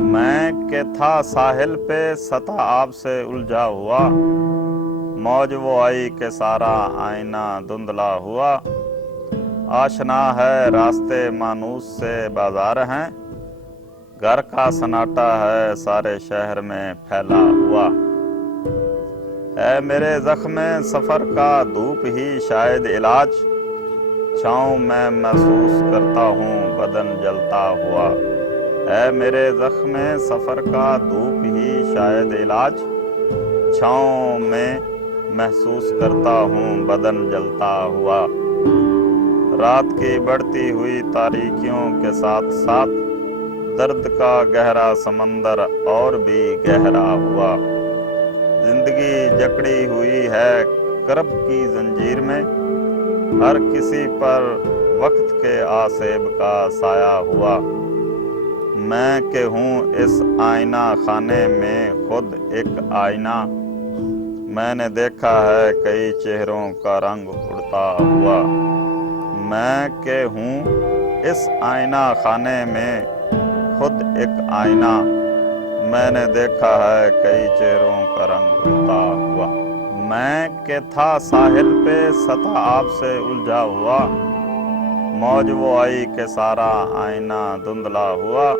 मैं के था साहिल पे सतह आब से उलझा हुआ, मौज वो आई कि सारा आईना धुंधला हुआ। आशना है रास्ते मानूस से बाजार हैं, घर का सन्नाटा है सारे शहर में फैला हुआ। है मेरे जख्म सफर का धूप ही शायद इलाज, छाँव में महसूस करता हूँ बदन जलता हुआ। है मेरे जख्म सफर का धूप ही शायद इलाज, छाँव में महसूस करता हूँ बदन जलता हुआ। रात की बढ़ती हुई तारीकियों के साथ साथ दर्द का गहरा समंदर और भी गहरा हुआ। जिंदगी जकड़ी हुई है करब की जंजीर में, हर किसी पर वक्त के आसेब का साया हुआ। मैं के हूँ इस आईना खाने में खुद एक आईना, मैंने देखा है कई चेहरों का रंग उड़ता हुआ। मैं के हूँ इस आईना खाने में खुद एक आईना, मैंने देखा है कई चेहरों का रंग उड़ता हुआ। मैं के था साहिल पे सतह आब से उलझा हुआ, मौज वो आई कि सारा आईना धुंधला हुआ।